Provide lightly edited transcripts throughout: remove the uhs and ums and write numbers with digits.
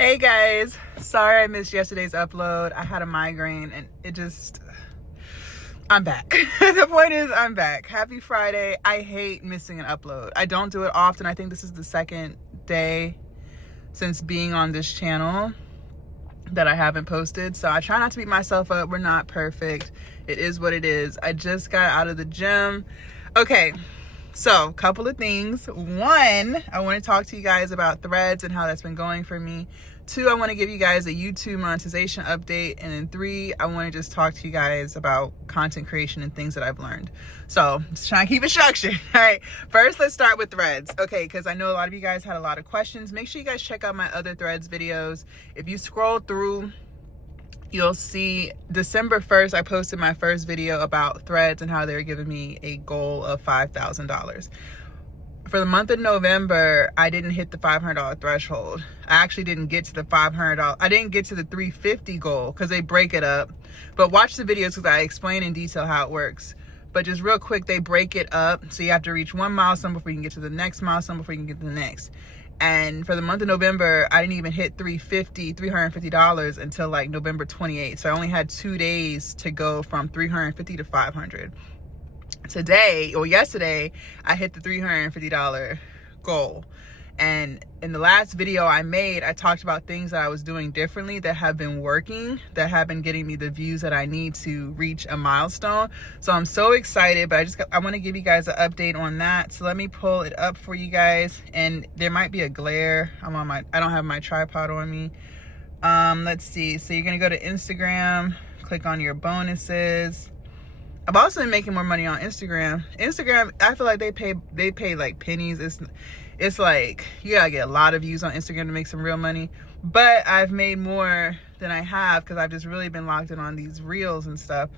Hey guys, sorry I missed yesterday's upload. I had a migraine and I'm back. The point is, I'm back. Happy Friday. I hate missing an upload. I don't do it often. I think this is the second day since being on this channel that I haven't posted. So I try not to beat myself up. We're not perfect. It is what it is. I just got out of the gym. Okay. So, couple of things. One, I want to talk to you guys about Threads and how that's been going for me. Two, I want to give you guys a YouTube monetization update. And then three, I want to just talk to you guys about content creation and things that I've learned. So, just trying to keep it structured. All right. First, let's start with Threads. Okay, because I know a lot of you guys had a lot of questions. Make sure you guys check out my other Threads videos. If you scroll through, you'll see December 1st, I posted my first video about Threads and how they're giving me a goal of $5,000. For the month of November, I didn't hit the $500 threshold. I actually didn't get to the $500. I didn't get to the $350 goal because they break it up. But watch the videos because I explain in detail how it works. But just real quick, they break it up. So you have to reach one milestone before you can get to the next milestone before you can get to the next. And for the month of November, I didn't even hit $350 until like November 28th. So I only had 2 days to go from $350 to $500. Today, or yesterday, I hit the $350 goal. And in the last video I made, I talked about things that I was doing differently that have been working, that have been getting me the views that I need to reach a milestone. So I'm so excited, but I want to give you guys an update on that. So let me pull it up for you guys. And there might be a glare. I don't have my tripod on me. Let's see. So you're going to go to Instagram, click on your bonuses. I've also been making more money on Instagram. Instagram, I feel like they pay like pennies. It's like you gotta get a lot of views on Instagram to make some real money. But I've made more than I have because I've just really been locked in on these reels and stuff.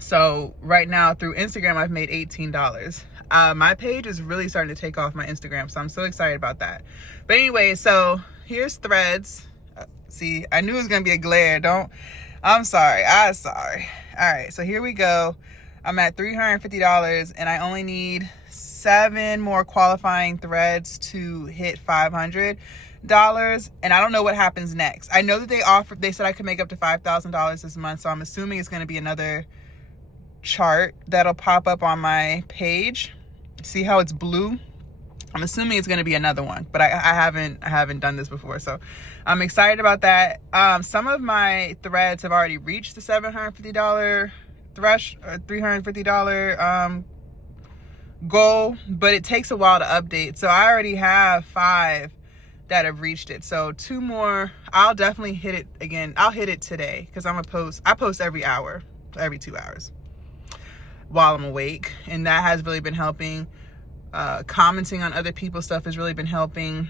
So right now through Instagram, I've made $18. My page is really starting to take off, my Instagram. So I'm so excited about that. But anyway, so here's Threads. See, I knew it was gonna be a glare. I'm sorry. All right, so here we go. I'm at $350 and I only need 7 more qualifying threads to hit $500. And I don't know what happens next. I know that they said I could make up to $5,000 this month. So I'm assuming it's going to be another chart that'll pop up on my page. See how it's blue? I'm assuming it's going to be another one, but I haven't done this before. So I'm excited about that. Some of my threads have already reached the $750 $350 goal, but it takes a while to update. So I already have 5 that have reached it. So 2 more, I'll definitely hit it again. I'll hit it today because I post every hour, every 2 hours while I'm awake. And that has really been helping. Commenting on other people's stuff has really been helping.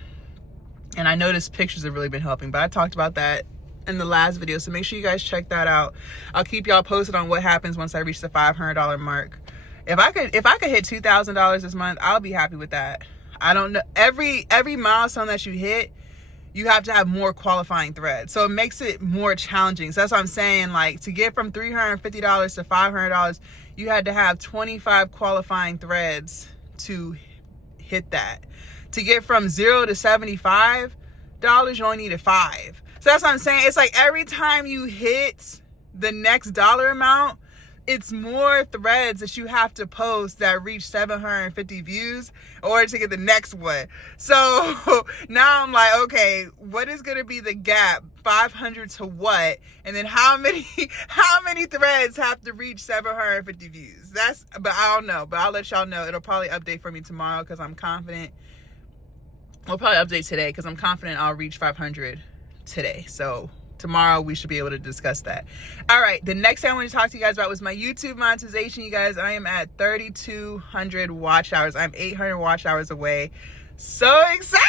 And I noticed pictures have really been helping, but I talked about that in the last video. So make sure you guys check that out. I'll keep y'all posted on what happens once I reach the $500 mark. If I could hit $2,000 this month, I'll be happy with that. I don't know. Every milestone that you hit, you have to have more qualifying threads. So it makes it more challenging. So that's what I'm saying. Like to get from $350 to $500, you had to have 25 qualifying threads to hit that. To get from 0 to $75, you only needed 5. So that's what I'm saying. It's like every time you hit the next dollar amount, it's more threads that you have to post that reach 750 views in order to get the next one. So now I'm like, okay, what is going to be the gap? 500 to what? And then how many threads have to reach 750 views? But I don't know. But I'll let y'all know. It'll probably update for me tomorrow because I'm confident. We'll probably update today because I'm confident I'll reach 500 today. So tomorrow we should be able to discuss that. All right, the next thing I want to talk to you guys about was my YouTube monetization. You guys, I am at 3,200 watch hours. I'm 800 watch hours away. So excited!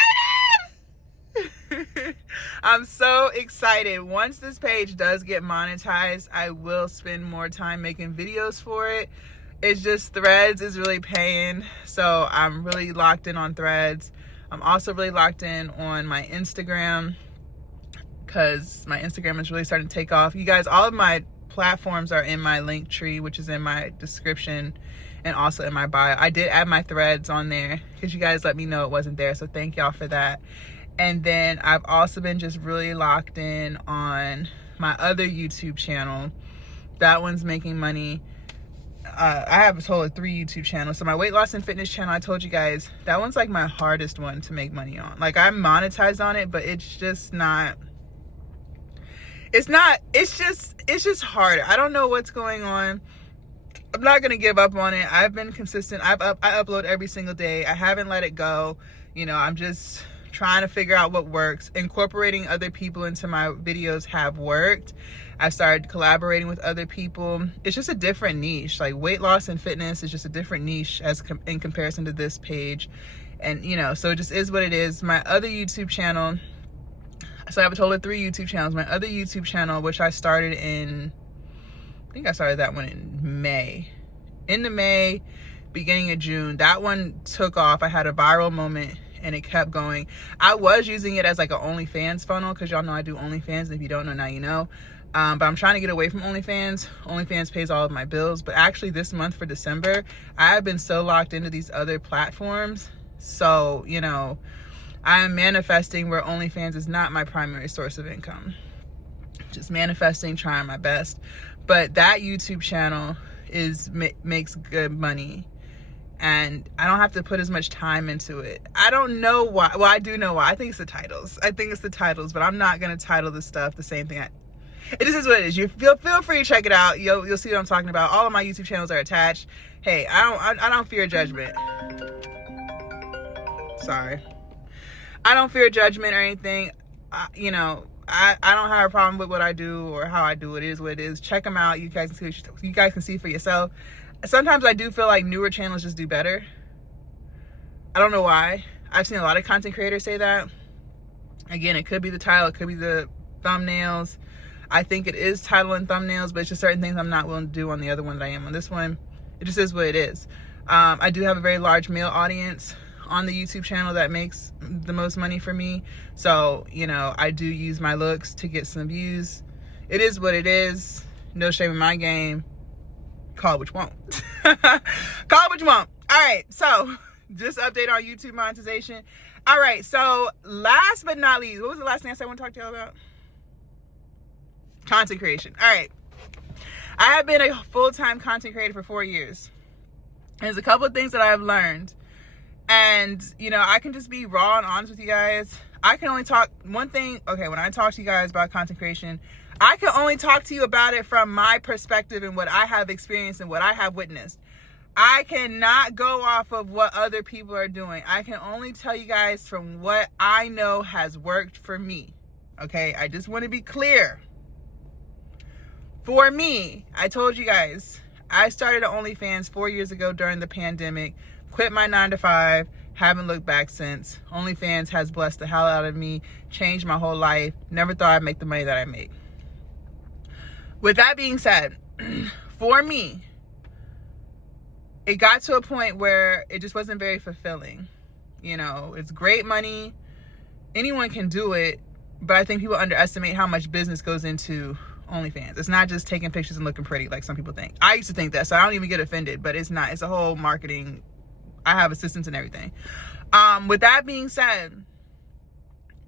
I'm so excited. Once this page does get monetized, I will spend more time making videos for it. It's just Threads is really paying. So I'm really locked in on Threads. I'm also really locked in on my Instagram because my Instagram is really starting to take off. You guys, all of my platforms are in my link tree, which is in my description and also in my bio. I did add my Threads on there because you guys let me know it wasn't there. So thank y'all for that. And then I've also been just really locked in on my other YouTube channel. That one's making money. I have a total of 3 YouTube channels. So my weight loss and fitness channel, I told you guys, that one's like my hardest one to make money on. Like, I'm monetized on it, but it's just not, it's just harder. I don't know what's going on. I'm not going to give up on it. I've been consistent. I upload every single day. I haven't let it go. You know, I'm just trying to figure out what works. Incorporating other people into my videos have worked. I've started collaborating with other people. It's just a different niche. Like, weight loss and fitness is just a different niche in comparison to this page. And, you know, so it just is what it is. My other YouTube channel, so I have a total of 3 YouTube channels. My other YouTube channel, which I started in, I think I started that one in May. In the May, beginning of June, that one took off. I had a viral moment and it kept going. I was using it as like an OnlyFans funnel, because y'all know I do OnlyFans. And if you don't know, now you know. But I'm trying to get away from OnlyFans. OnlyFans pays all of my bills. But actually this month for December, I have been so locked into these other platforms. So, you know, I am manifesting where OnlyFans is not my primary source of income. Just manifesting, trying my best. But that YouTube channel makes good money. And I don't have to put as much time into it. I don't know why. Well, I do know why. I think it's the titles. But I'm not going to title this stuff the same thing. It just is what it is. You feel free to check it out. You'll see what I'm talking about. All of my YouTube channels are attached. Hey, I don't fear judgment. Sorry. I don't fear judgment or anything. You know, I don't have a problem with what I do or how I do it. It is what it is. Check them out. You guys can see for yourself. Sometimes I do feel like newer channels just do better. I don't know why. I've seen a lot of content creators say that. Again, it could be the title, it could be the thumbnails. I think it is title and thumbnails, but it's just certain things I'm not willing to do on the other one that I am on this one. It just is what it is. I do have a very large male audience on the YouTube channel that makes the most money for me. So, you know, I do use my looks to get some views. It is what it is. No shame in my game. Call it what you want. Call it what you want. All right, so just update on YouTube monetization. All right, so last but not least, what was the last thing I said I want to talk to y'all about? Content creation. All right, I have been a full-time content creator for 4 years. There's a couple of things that I've learned, and you know, I can just be raw and honest with you guys. I can only talk one thing. Okay, when I talk to you guys about content creation, I can only talk to you about it from my perspective and what I have experienced and what I have witnessed. I cannot go off of what other people are doing. I can only tell you guys from what I know has worked for me. Okay, I just want to be clear. For me, I told you guys, I started at OnlyFans 4 years ago during the pandemic, quit my 9-to-5, haven't looked back since. OnlyFans has blessed the hell out of me, changed my whole life. Never thought I'd make the money that I make. With that being said, for me, it got to a point where it just wasn't very fulfilling. You know, it's great money. Anyone can do it, but I think people underestimate how much business goes into OnlyFans. It's not just taking pictures and looking pretty like some people think. I used to think that, so I don't even get offended, but it's not. It's a whole marketing. I have assistants and everything. With that being said,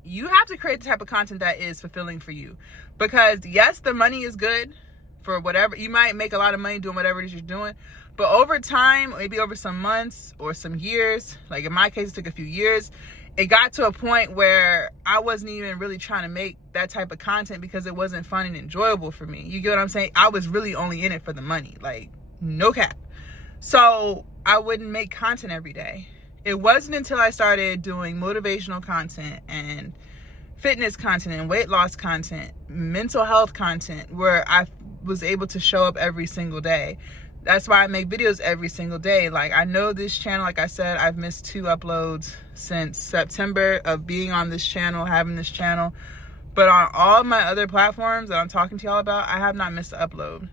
you have to create the type of content that is fulfilling for you. Because yes, the money is good for whatever. You might make a lot of money doing whatever it is you're doing. But over time, maybe over some months or some years, like in my case, it took a few years, it got to a point where I wasn't even really trying to make that type of content because it wasn't fun and enjoyable for me. You get what I'm saying? I was really only in it for the money, like no cap. So I wouldn't make content every day. It wasn't until I started doing motivational content and fitness content and weight loss content, mental health content, where I was able to show up every single day. That's why I make videos every single day. Like, I know this channel, like I said, I've missed 2 uploads since September of being on this channel, having this channel. But on all my other platforms that I'm talking to y'all about, I have not missed an upload.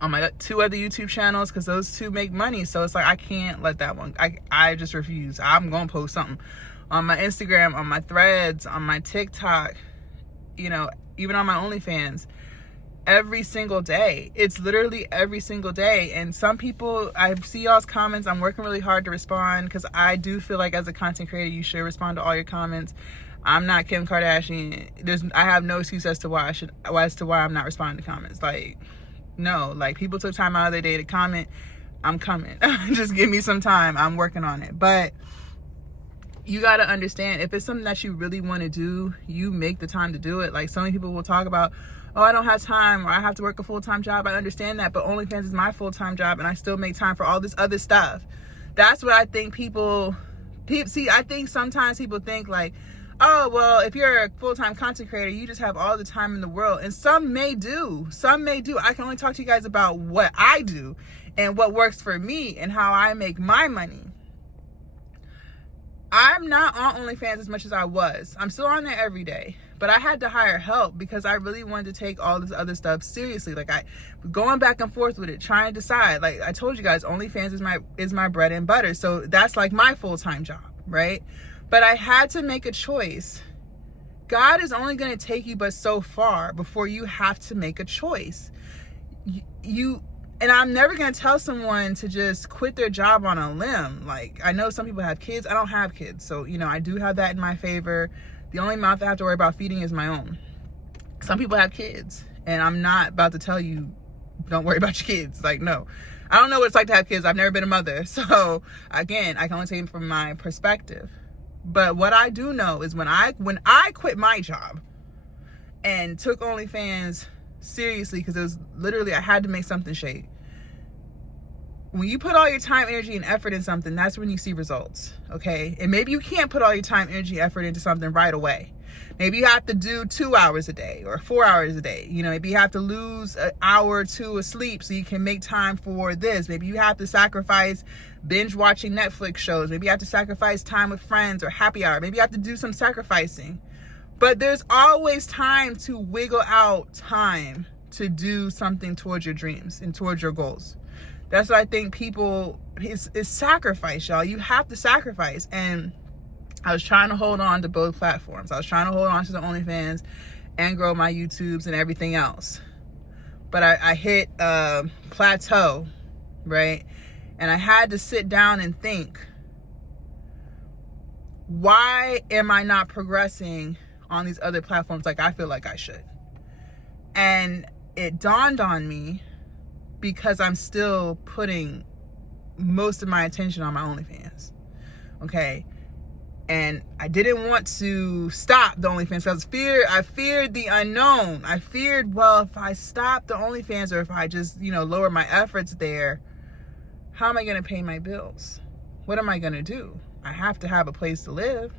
On my 2 other YouTube channels, because those 2 make money. So it's like, I can't let that one. I just refuse. I'm going to post something. On my Instagram, on my Threads, on my TikTok, you know, even on my OnlyFans. Every single day. It's literally every single day. And some people, I see y'all's comments. I'm working really hard to respond because I do feel like as a content creator, you should respond to all your comments. I'm not Kim Kardashian. I have no excuse as to why I'm not responding to comments. Like, no, like, people took time out of their day to comment. I'm coming. Just give me some time. I'm working on it. But you got to understand, if it's something that you really want to do, you make the time to do it. Like, so many people will talk about, oh, I don't have time, or I have to work a full-time job. I understand that, but OnlyFans is my full-time job, and I still make time for all this other stuff. That's what I think people see. I think sometimes people think like, oh, well, if you're a full-time content creator, you just have all the time in the world. And some may do. I can only talk to you guys about what I do and what works for me and how I make my money. I'm not on OnlyFans as much as I was. I'm still on there every day, but I had to hire help because I really wanted to take all this other stuff seriously. Like, I going back and forth with it, trying to decide. Like I told you guys, OnlyFans is my bread and butter. So that's like my full-time job, right? But I had to make a choice. God is only going to take you but so far before you have to make a choice. And I'm never going to tell someone to just quit their job on a limb. Like, I know some people have kids. I don't have kids. So, I do have that in my favor. The only mouth I have to worry about feeding is my own. Some people have kids. And I'm not about to tell you, don't worry about your kids. Like, no. I don't know what it's like to have kids. I've never been a mother. So, again, I can only take it from my perspective. But what I do know is when I quit my job and took OnlyFans seriously, because it was literally, I had to make something shake. When you put all your time, energy, and effort in something, that's when you see results, okay? And maybe you can't put all your time, energy, effort into something right away. Maybe you have to do 2 hours a day or 4 hours a day. Maybe you have to lose an hour or two of sleep so you can make time for this. Maybe you have to sacrifice binge watching Netflix shows. Maybe you have to sacrifice time with friends or happy hour. Maybe you have to do some sacrificing. But there's always time to wiggle out time to do something towards your dreams and towards your goals. That's what I think people, is sacrifice, y'all. You have to sacrifice. And I was trying to hold on to both platforms. I was trying to hold on to the OnlyFans and grow my YouTubes and everything else. But I hit a plateau, right? And I had to sit down and think, why am I not progressing on these other platforms like I feel like I should? And it dawned on me, because I'm still putting most of my attention on my OnlyFans, okay? And I didn't want to stop the OnlyFans because I feared the unknown. I feared, well, if I stop the OnlyFans or if I just, lower my efforts there, how am I going to pay my bills? What am I going to do? I have to have a place to live.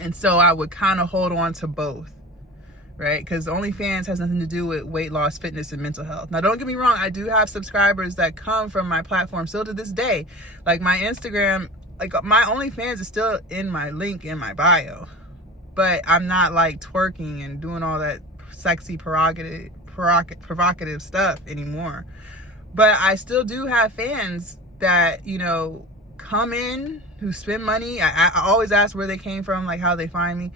And so I would kind of hold on to both, right? Because OnlyFans has nothing to do with weight loss, fitness, and mental health. Now, don't get me wrong. I do have subscribers that come from my platform still to this day. Like my Instagram, like my OnlyFans is still in my link in my bio. But I'm not like twerking and doing all that sexy provocative stuff anymore. But I still do have fans that, come in, who spend money. I always ask where they came from, like how they find me.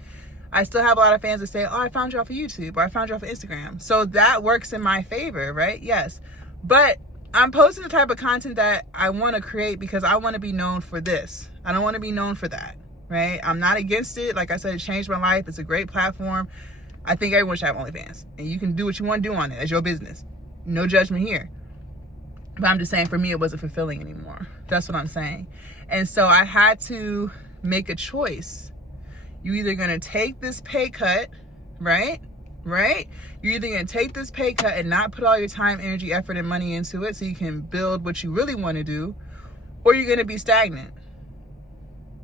I still have a lot of fans that say, oh, I found you off of YouTube, or I found you off of Instagram. So that works in my favor, right? Yes. But I'm posting the type of content that I want to create because I want to be known for this. I don't want to be known for that, right? I'm not against it. Like I said, it changed my life. It's a great platform. I think everyone should have OnlyFans. And you can do what you want to do on it. It's your business. No judgment here. But I'm just saying, for me, it wasn't fulfilling anymore. That's what I'm saying. And so I had to make a choice. You're either going to take this pay cut, right? You're either going to take this pay cut and not put all your time, energy, effort, and money into it so you can build what you really want to do, or you're going to be stagnant.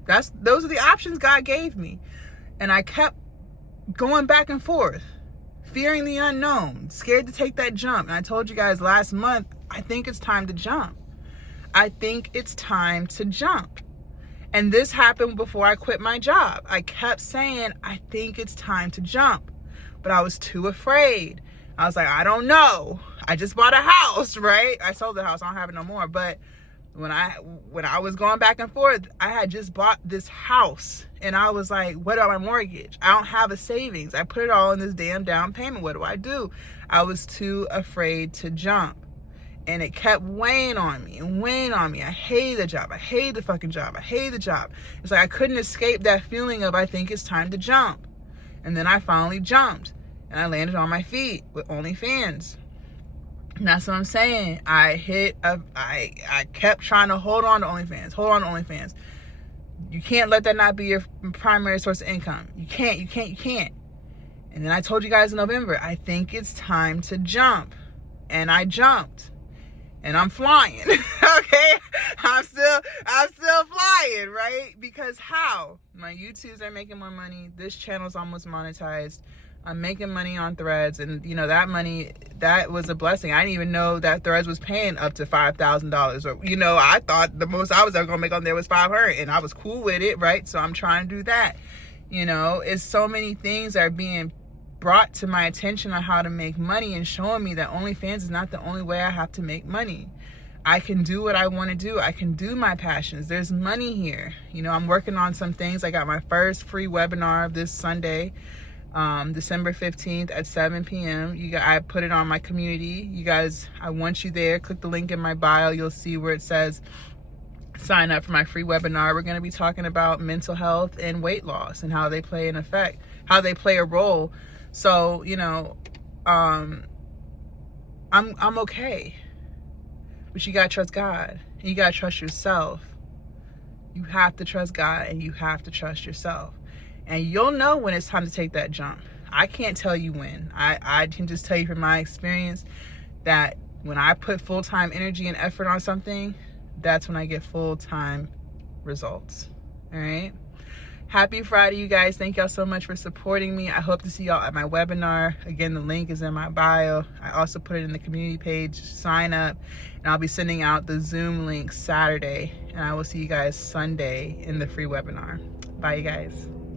Those are the options God gave me. And I kept going back and forth, fearing the unknown, scared to take that jump. And I told you guys last month, I think it's time to jump. And this happened before I quit my job. I kept saying, I think it's time to jump. But I was too afraid. I was like, I don't know. I just bought a house, right? I sold the house. I don't have it no more. But when I was going back and forth, I had just bought this house. And I was like, what about my mortgage? I don't have a savings. I put it all in this damn down payment. What do? I was too afraid to jump. And it kept weighing on me and weighing on me. I hate the job. I hate the fucking job. I hate the job. It's like I couldn't escape that feeling of I think it's time to jump. And then I finally jumped. And I landed on my feet with OnlyFans. And that's what I'm saying. I kept trying to hold on to OnlyFans. Hold on to OnlyFans. You can't let that not be your primary source of income. You can't. And then I told you guys in November, I think it's time to jump. And I jumped. And I'm flying. Okay? I'm still flying, right? Because how? My YouTubes are making more money. This channel's almost monetized. I'm making money on Threads, and you know, that money, that was a blessing. I didn't even know that Threads was paying up to $5,000, or you know, I thought the most I was ever gonna make on there was $500, and I was cool with it, right? So I'm trying to do that. You know, it's so many things that are being brought to my attention on how to make money, and showing me that OnlyFans is not the only way I have to make money. I can do what I want to do. I can do my passions. There's money here. You know, I'm working on some things. I got my first free webinar this Sunday, December 15th at 7 p.m. I put it on my community. You guys, I want you there. Click the link in my bio. You'll see where it says sign up for my free webinar. We're going to be talking about mental health and weight loss and how they play a role. So, you know, I'm okay. But you gotta trust God. You gotta trust yourself. You have to trust God, and you have to trust yourself. And you'll know when it's time to take that jump. I can't tell you when. I can just tell you from my experience that when I put full-time energy and effort on something, that's when I get full-time results. All right? Happy Friday, you guys. Thank y'all so much for supporting me. I hope to see y'all at my webinar. Again, the link is in my bio. I also put it in the community page. Sign up, and I'll be sending out the Zoom link Saturday. And I will see you guys Sunday in the free webinar. Bye, you guys.